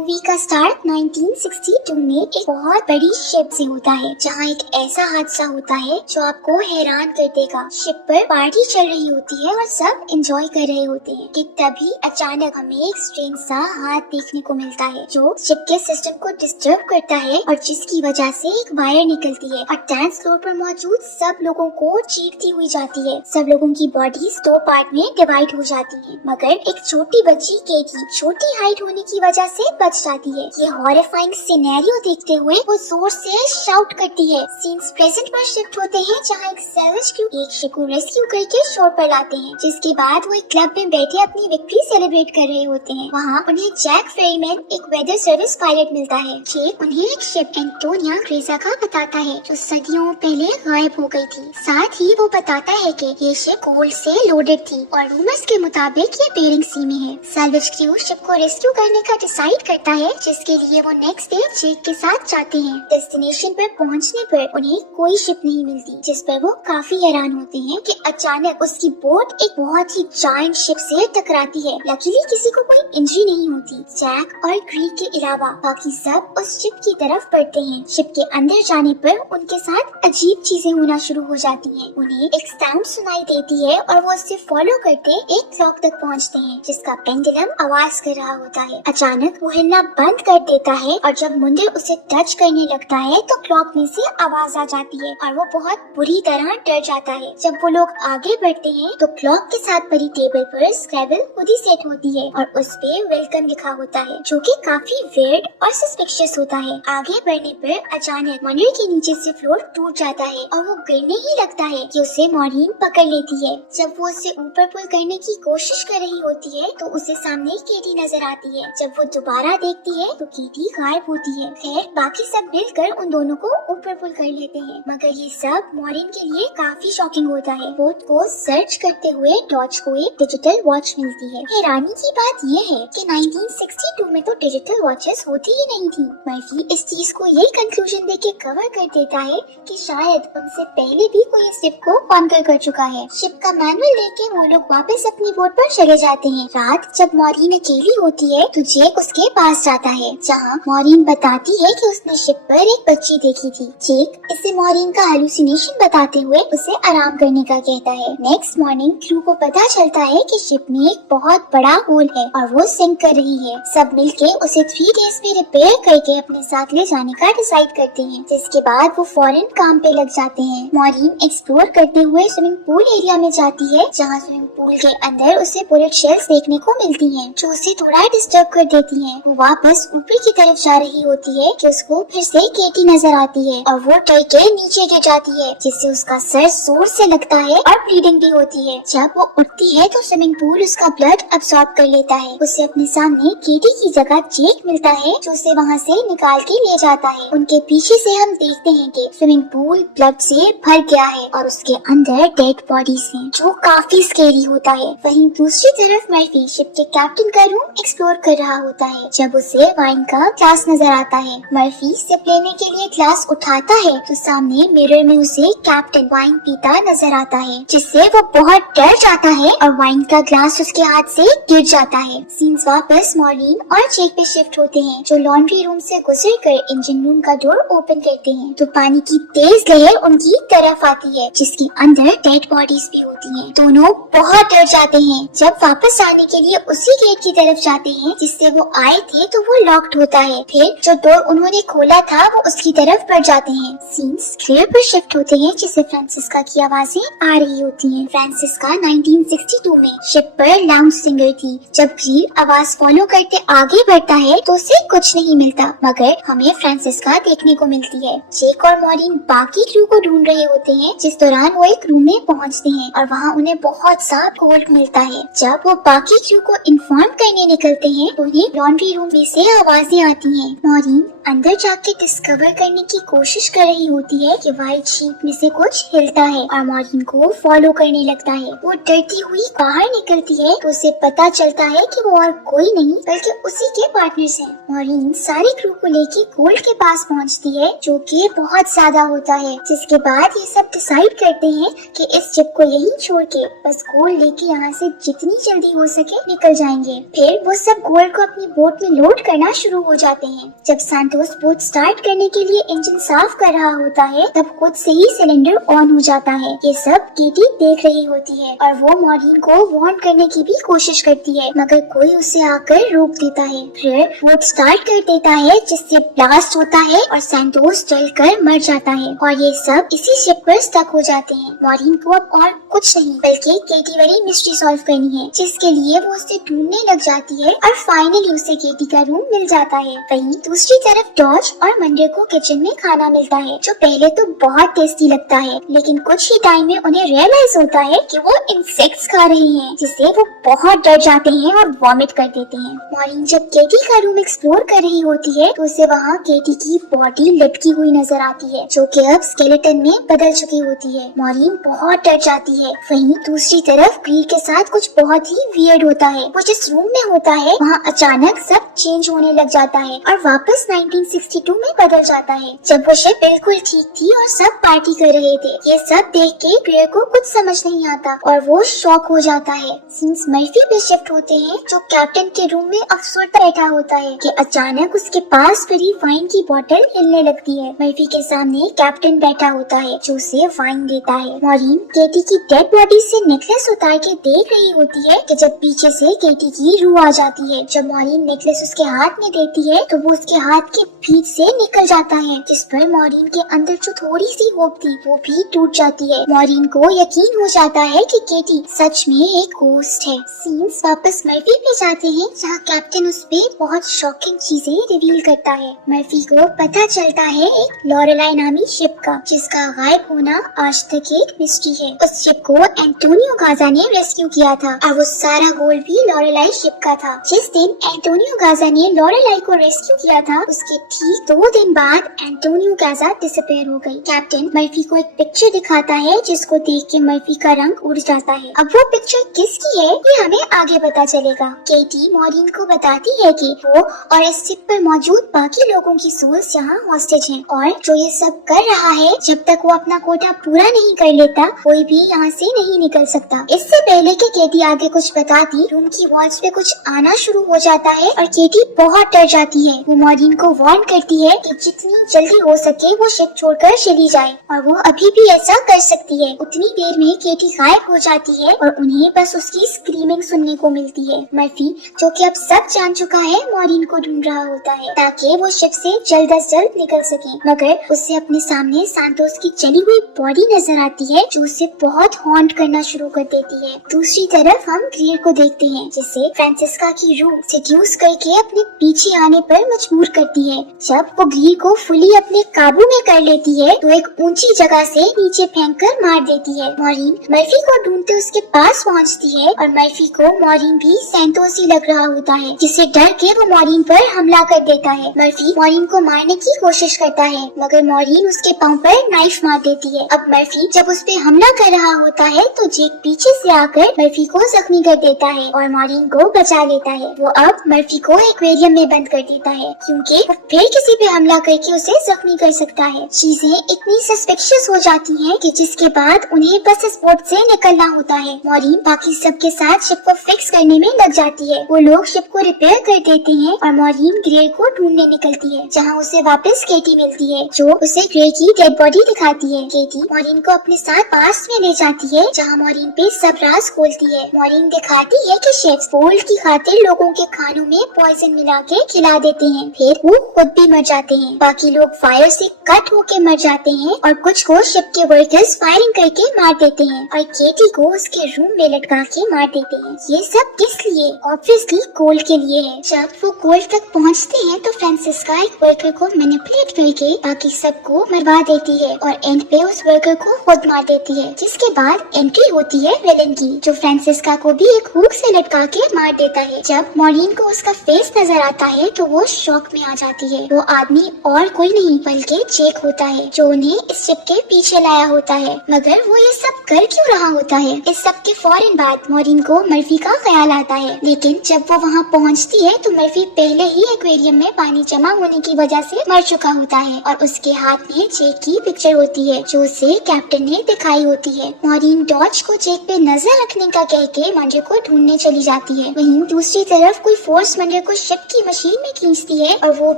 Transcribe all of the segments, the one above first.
Movie का start 1962 में एक बहुत बड़ी शिप से होता है, जहाँ एक ऐसा हादसा होता है जो आपको हैरान कर देगा। शिप पर पार्टी चल रही होती है और सब एंजॉय कर रहे होते हैं कि तभी अचानक हमें एक स्ट्रेंज सा हाथ देखने को मिलता है जो शिप के सिस्टम को डिस्टर्ब करता है और जिसकी वजह से एक वायर निकलती है और डांस फ्लोर पर मौजूद सब लोगों को चीरती हुई जाती है। सब लोगों की बॉडीज दो पार्ट में डिवाइड हो जाती है, मगर एक छोटी बच्ची केटी छोटी हाइट होने की वजह से बच जाती है। ये हॉरिफाइंग सिनेरियो देखते हुए वो जोर से शाउट करती है। सीन्स प्रेजेंट पर शिफ्ट होते हैं, जहाँ एक सेल्वेज क्रू एक शिप को रेस्क्यू करके शोर पर लाते हैं, जिसके बाद वो एक क्लब में बैठे अपनी विक्ट्री सेलिब्रेट कर रहे होते हैं। वहाँ उन्हें जैक फेरीमैन एक वेदर सर्विस पायलट मिलता है। जैक उन्हें एक शिप एंटोनिया ग्रेजा का बताता है जो सदियों पहले गायब हो गई थी। साथ ही वो बताता है कि ये शिप गोल्ड से लोडेड थी और रूमर्स के मुताबिक ये बेरिंग सी में है। सेल्वेज क्रू शिप को रेस्क्यू करने का डिसाइड करता है, जिसके लिए वो नेक्स्ट डे जेक के साथ जाते हैं। डेस्टिनेशन पर पहुंचने पर उन्हें कोई शिप नहीं मिलती, जिस पर वो काफी हैरान होते हैं कि अचानक उसकी बोट एक बहुत ही जायंट शिप से टकराती है। लकीली किसी को कोई इंजरी नहीं होती। जैक और ग्रीक के अलावा बाकी सब उस शिप की तरफ बढ़ते हैं। शिप के अंदर जाने पर उनके साथ अजीब चीजें होना शुरू हो जाती हैं। उन्हें एक साउंड सुनाई देती है और वो उसे फॉलो करते एक क्लॉक तक पहुंचते हैं, जिसका पेंडुलम आवाज कर रहा होता है। अचानक वो हिलना बंद कर देता है और जब मुंडे उसे टच करने लगता है तो क्लॉक में से आवाज आ जाती है और वो बहुत बुरी तरह डर जाता है। जब वो लोग आगे बढ़ते हैं तो क्लॉक के साथ बड़ी टेबल पर स्क्रैबल खुद ही सेट होती है और उस पे वेलकम लिखा होता है, जो कि काफी वियर्ड और सस्पिशियस होता है। आगे बढ़ने पर अचानक मंदिर के नीचे से फ्लोर टूट जाता है और वो गिरने ही लगता है कि उसे मॉरीन पकड़ लेती है। जब वो उसे ऊपर पुल करने की कोशिश कर रही होती है तो उसे सामने केटी नजर आती है। जब वो दोबारा देखती है तो केटी गायब होती है। खैर बाकी सब मिलकर उन दोनों को ऊपर पुल कर लेते हैं, मगर ये सब मॉरीन के लिए काफी शॉकिंग होता है। बोट को सर्च करते हुए डॉज को एक डिजिटल वॉच मिलती है। हैरानी की बात ये है कि 1962 में तो डिजिटल वॉचेस होती ही नहीं थी। मर्फी इस चीज को यही कंक्लूजन देके कवर कर देता है कि शायद उनसे पहले भी कोई इस शिप को कॉन्कर कर चुका है। शिप का मैनुअल लेके वो लोग वापस अपनी बोट पर चले जाते हैं। रात जब मॉरीन अकेली होती है तो जेक उसके पास जाता है, जहाँ मॉरीन बताती है कि उसने शिप पर एक बच्ची देखी थी। जेक इसे मॉरीन का हेलुसिनेशन बताते हुए उसे आराम करने का कहता है। नेक्स्ट मॉर्निंग क्रू को पता चलता है कि शिप में एक बहुत बड़ा होल है और वो सिंक कर रही है। सब मिलके उसे 3 डेज में रिपेयर करके अपने साथ ले जाने का डिसाइड करते हैं, जिसके बाद वो फौरन काम पे लग जाते हैं। मॉरीन एक्सप्लोर करते हुए स्विमिंग पूल एरिया में जाती है, जहाँ स्विमिंग पूल के अंदर उसे बुलेट शेल्स देखने को मिलती हैं, जो उसे थोड़ा डिस्टर्ब कर देती हैं। वो वापस ऊपर की तरफ जा रही होती है कि उसको फिर से केटी नजर आती है और वो डर के नीचे गिर जाती है, जिससे उसका सर जोर से लगता है और ब्लीडिंग भी होती है। जब वो उठती है तो स्विमिंग पूल उसका ब्लड अब्सॉर्ब कर लेता है। उसे अपने सामने केटी की जगह जेक मिलता है, जो उसे वहाँ से निकाल के ले जाता है। उनके पीछे से हम देखते हैं कि स्विमिंग पूल ब्लड से भर गया है और उसके अंदर डेड बॉडीज हैं, जो काफी स्केरी होता है। वहीं दूसरी तरफ मर्फी शिप के कैप्टन का रूम एक्सप्लोर कर रहा होता है, जब उसे वाइन का ग्लास नजर आता है। मर्फी सिप लेने के लिए ग्लास उठाता है तो सामने मिरर में उसे कैप्टन वाइन पीता नजर आता है, जिससे वो बहुत डर जाता है और वाइन का ग्लास उसके हाथ से गिर जाता है। सीन्स वापस मॉरीन और जेक पे शिफ्ट होते हैं, जो लॉन्ड्री रूम से गुजरकर इंजन रूम का डोर ओपन करते हैं तो पानी की तेज लहर उनकी तरफ आती है, जिसके अंदर डेड बॉडीज भी होती हैं। दोनों बहुत डर जाते हैं। जब वापस आने के लिए उसी गेट की तरफ जाते हैं जिससे वो आए थे तो वो लॉक्ड होता है। फिर जो डोर उन्होंने खोला था वो उसकी तरफ बढ़ जाते हैं। सीन्स क्लियर पर शिफ्ट होते हैं, जिससे फ्रांसिस्का की आवाजें आ रही होती हैं। फ्रांसिस्का 1962 में शिप पर लाउंज सिंगर थी। जब ग्रीव आवाज फॉलो करते आगे बढ़ता है तो उसे कुछ नहीं मिलता, मगर हमें फ्रांसिस्का देखने को मिलती है। जेक और मॉरीन बाकी क्रू को ढूंढ रहे होते हैं, जिस दौरान वो एक रूम में पहुंचते हैं और वहाँ उन्हें बहुत सा गोल्ड मिलता है। जब वो बाकी क्रू को इन्फॉर्म करने निकलते हैं तो उन्हें लॉन्ड्री रूम में से आवाजें आती हैं। मॉरीन अंदर जाके डिस्कवर करने की कोशिश कर रही होती है कि व्हाइट शीट में से कुछ हिलता है और मॉरीन को फॉलो करने लगता है। वो डरती हुई बाहर निकलती है तो उसे पता चलता है कि वो और कोई नहीं बल्कि उसी के पार्टनर्स हैं। मॉरीन सारे क्रू को लेके गोल्ड के पास पहुंचती है, जो कि बहुत ज्यादा होता है, जिसके बाद ये सब डिसाइड करते हैं कि इस शिप को यहीं छोड़ के बस गोल्ड लेके यहाँ से जितनी जल्दी हो सके निकल जाएंगे। फिर वो सब गोल्ड को अपनी बोट में लोड करना शुरू हो जाते हैं। जब सैंटोस बोट स्टार्ट करने के लिए इंजन साफ कर रहा होता है, तब खुद से ही सिलेंडर ऑन हो जाता है। ये सब केटी देख रही होती है और वो मॉरीन को वार्न करने की भी कोशिश करती है, मगर कोई उसे आकर रोक देता है। फिर बोट स्टार्ट कर देता है, जिससे ब्लास्ट होता है और सैंटोस जलकर मर जाता है और ये सब इसी शिप पर स्टक हो जाते हैं। मॉरीन को अब और कुछ नहीं बल्कि केटी वाली मिस्ट्री सॉल्व करनी है, जिसके लिए वो उसे ढूंढने लग जाती है और फाइनली उसे केटी का रूम मिल जाता है। वहीं दूसरी तरफ डॉज और मंडे को किचन में खाना मिलता है, जो पहले तो बहुत टेस्टी लगता है, लेकिन कुछ ही टाइम में उन्हें रियलाइज होता है कि वो इंसेक्ट्स खा रहे हैं, जिससे वो बहुत डर जाते हैं और वॉमिट कर देते हैं। मॉरीन जब केटी का रूम एक्सप्लोर कर रही होती है, तो उसे वहाँ केटी की बॉडी लटकी हुई नजर आती है, जो कि अब स्केलेटन में बदल चुकी होती है। मॉरीन बहुत डर जाती है। वहीं दूसरी तरफ ग्रीड के साथ कुछ बहुत ही वियर्ड होता है। वो जिस रूम में होता है, वहाँ अचानक सब चेंज होने लग जाता है और वापस 1962 में बदल जाता है, जब वो शिप बिल्कुल ठीक थी और सब पार्टी कर रहे थे। ये सब देख के क्लेयर को कुछ समझ नहीं आता और वो शॉक हो जाता है। सीन्स मर्फी पे शिफ्ट होते हैं, जो कैप्टन के रूम में अफसरदा बैठा होता है कि अचानक उसके पास पड़ी वाइन की बोतल हिलने लगती है। मर्फी के सामने कैप्टन बैठा होता है, जो उसे वाइन देता है। मॉरीन केटी की डेड बॉडी से नेकलेस उतार के देख रही होती है कि जब पीछे से केटी की रूह आ जाती है। जब मॉरीन नेकलेस उसके हाथ में देती है, तो वो उसके हाथ के बीच से निकल जाता है, जिस पर मॉरीन के अंदर जो थोड़ी सी होप थी वो भी टूट जाती है। मॉरीन को यकीन हो जाता है कि केटी सच में एक घोस्ट है। सीन्स वापस मर्फी पे जाते हैं, जहाँ कैप्टन उस पे बहुत शॉकिंग चीजें रिवील करता है। मर्फी को पता चलता है एक लॉरेलाई नामी शिप का, जिसका गायब होना आज तक एक मिस्ट्री है। उस शिप को एंटोनियो गाजा ने रेस्क्यू किया था और वो सारा गोल्ड भी लॉरेलाई शिप का था। जिस दिन एंटोनियो गाजा ने लॉरेलाई को रेस्क्यू किया था, उसके ठीक 2 दिन बाद एंटोनियो गाजा डिसअपीयर हो गई। कैप्टन मर्फी को एक पिक्चर दिखाता है, जिसको देख के मर्फी का रंग उड़ जाता है। अब वो पिक्चर किसकी है ये हमें आगे पता चलेगा। केटी मॉरीन को बताती है कि वो और इस शिप पर मौजूद बाकी लोगों की सोल्स यहाँ हॉस्टेज हैं और जो ये सब कर रहा है, जब तक वो अपना कोटा पूरा नहीं कर लेता, कोई भी यहाँ से नहीं निकल सकता। इससे पहले कि केटी आगे कुछ बताती, रूम की वॉल्स पे कुछ आना शुरू हो जाता है और केटी बहुत डर जाती है। वो मॉरीन को वार्न करती है कि जितनी जल्दी हो सके वो शिप छोड़कर चली जाए, और वो अभी भी ऐसा कर सकती है। उतनी देर में केटी गायब हो जाती है और उन्हें बस उसकी स्क्रीमिंग सुनने को मिलती है। मर्फी, जो कि अब सब जान चुका है, मॉरीन को ढूंढ रहा होता है ताकि वो शिप से जल्द अज जल्द निकल सके, मगर उससे अपने सामने सैंटोस की जली हुई बॉडी नजर आती है, जो उसे बहुत हॉन्ट करना शुरू कर देती है। दूसरी तरफ हम ग्रीड को देखते हैं, जिसे फ्रांसिस्का की रूह सेड्यूस करके अपने पीछे आने पर मजबूर करती है। जब वो ग्रीड को फुली अपने काबू में कर लेती है, तो एक ऊंची जगह से नीचे फेंककर मार देती है। मॉरीन मर्फी को ढूंढते उसके पास पहुंचती है और मर्फी को मॉरीन भी सैंटोस ही लग रहा होता है, जिससे डर के वो मॉरीन पर हमला कर देता है। मर्फी मॉरीन को मारने की कोशिश करता है, मगर मॉरीन उसके पांव पर नाइफ मार देती है। अब मर्फी जब उस पे हमला कर रहा होता है, तो जेक पीछे से आकर मर्फी को जख्मी कर देता है और मॉरीन को बचा लेता है। वो अब मर्फी को एक्वेरियम में बंद कर देता है, क्योंकि वो फिर किसी पे हमला करके उसे जख्मी कर सकता है। चीजें इतनी सस्पिशियस हो जाती हैं कि जिसके बाद उन्हें बस इस बोट से निकलना होता है। मॉरीन बाकी सबके साथ शिप को फिक्स करने में लग जाती है। वो लोग शिप को रिपेयर कर देते हैं और मॉरीन ग्रे को ढूंढने निकलती है, जहाँ उसे वापस केटी मिलती है, जो उसे ग्रे की डेड बॉडी दिखाती है। केटी मॉरीन को अपने साथ पास में ले जाती है, जहाँ मॉरीन पे सब राज खोलती है। मॉरीन दिखाती है कि शेफ्स गोल्ड की खातिर लोगों के खानों में पॉइजन मिला के खिला देते हैं, फिर वो खुद भी मर जाते हैं। बाकी लोग फायर से कट होके मर जाते हैं और कुछ को शिप के वर्कर्स फायरिंग करके मार देते हैं और केटी को उसके रूम में लटका के मार देते हैं। ये सब किस लिए? ऑब्वियसली गोल्ड के लिए है। जब वो गोल्ड तक पहुंचते हैं, तो फ्रांसिस्का एक वर्कर को मैनिपुलेट करके बाकी सबको मरवा देती है और एंड पे उस वर्कर को खुद मार देती है, जिसके बाद एंट्री होती है विलन की, जो फ्रांसिस्का को भी एक हुक से लटका के मार देता है। जब मॉरीन को उसका फेस नजर आता है, तो वो शॉक में आ जाती है। वो आदमी और कोई नहीं बल्कि जेक होता है, जो उन्हें इस शिप के पीछे लाया होता है। मगर वो ये सब कर क्यों रहा होता है? इस सब के फौरन बाद मॉरीन को मर्फी का ख्याल आता है, लेकिन जब वो वहाँ पहुँचती देखती है तो मर्फी पहले ही एक्वेरियम में पानी जमा होने की वजह से मर चुका होता है और उसके हाथ में जेक की पिक्चर होती है जो उसे कैप्टन ने दिखाई होती है। मॉरीन डॉज को जेक पे नजर रखने का कह के मंडे को ढूंढने चली जाती है। वहीं दूसरी तरफ कोई फोर्स मंडे को शिप की मशीन में खींचती है और वो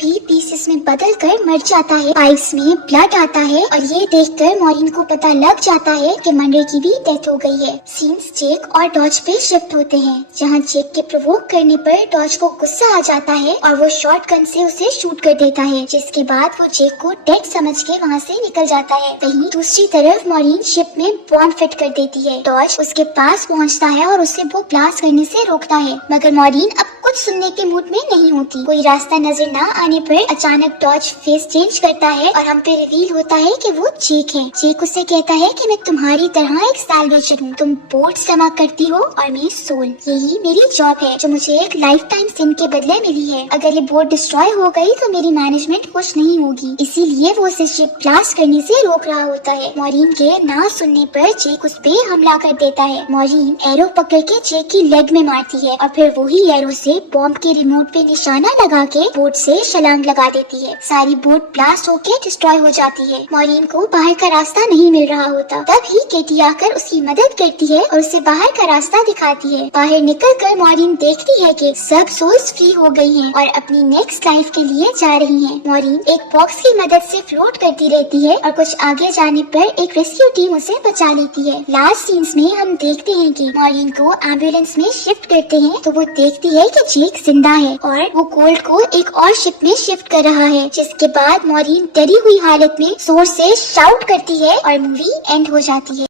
भी पीसेस में बदल कर मर जाता है। पाइप्स में ब्लड आता है और ये देखकर मॉरीन को पता लग जाता है कि मंडे की भी डेथ हो गई है। सीन्स जेक और डॉज पे शिफ्ट होते हैं जहाँ जेक के प्रोवोक करने पर डॉज को गुस्सा आ जाता है और वो शॉटगन से उसे शूट कर देता है, जिसके बाद वो जेक को डेड समझ के वहाँ से निकल जाता है। वहीं दूसरी तरफ मॉरीन शिप में बॉम्ब फिट कर देती है। डॉज उसके पास पहुँचता है और उसे वो ब्लास्ट करने से रोकता है, मगर मॉरीन अब कुछ सुनने के मूड में नहीं होती। कोई रास्ता नजर न आने पर अचानक डॉज फेस चेंज करता है और हम पे रिवील होता है कि वो जेक है। जेक उसे कहता है कि मैं तुम्हारी तरह एक सैल्वेजर हूँ, तुम बोट जमा करती हो और मैं सोल, यही मेरी जॉब है जो मुझे एक लाइफ टाइम सिन के बदले मिली है। अगर ये बोट डिस्ट्रॉय हो गई तो मेरी मैनेजमेंट खुश नहीं होगी, इसीलिए वो उसे शिप ब्लास्ट करने से रोक रहा होता है। मॉरीन के ना सुनने पर जेक उस पे हमला कर देता है। मॉरीन एरो पकड़ के जेक की लेग में मारती है और फिर वही एरो से बॉम्ब के रिमोट पे निशाना लगा के बोट से छलांग लगा देती है। सारी बोट ब्लास्ट होके डिस्ट्रॉय हो जाती है। मॉरीन को बाहर का रास्ता नहीं मिल रहा होता, तभी केटी आकर उसकी मदद करती है और उसे बाहर का रास्ता दिखाती है। बाहर निकलकर मॉरीन देखती है कि सब सोल्स फ्री हो गई हैं और अपनी नेक्स्ट लाइफ के लिए जा रही हैं। मॉरीन एक बॉक्स की मदद से फ्लोट करती रहती है और कुछ आगे जाने पर एक रेस्क्यू टीम उसे बचा लेती है। लास्ट सीन्स में हम देखते हैं कि मॉरीन को एम्बुलेंस में शिफ्ट करते हैं तो वो देखती है कि जेक जिंदा है और वो कोल्ड को एक और शिप में शिफ्ट कर रहा है, जिसके बाद मॉरीन डरी हुई हालत में जोर से शाउट करती है और मूवी एंड हो जाती है।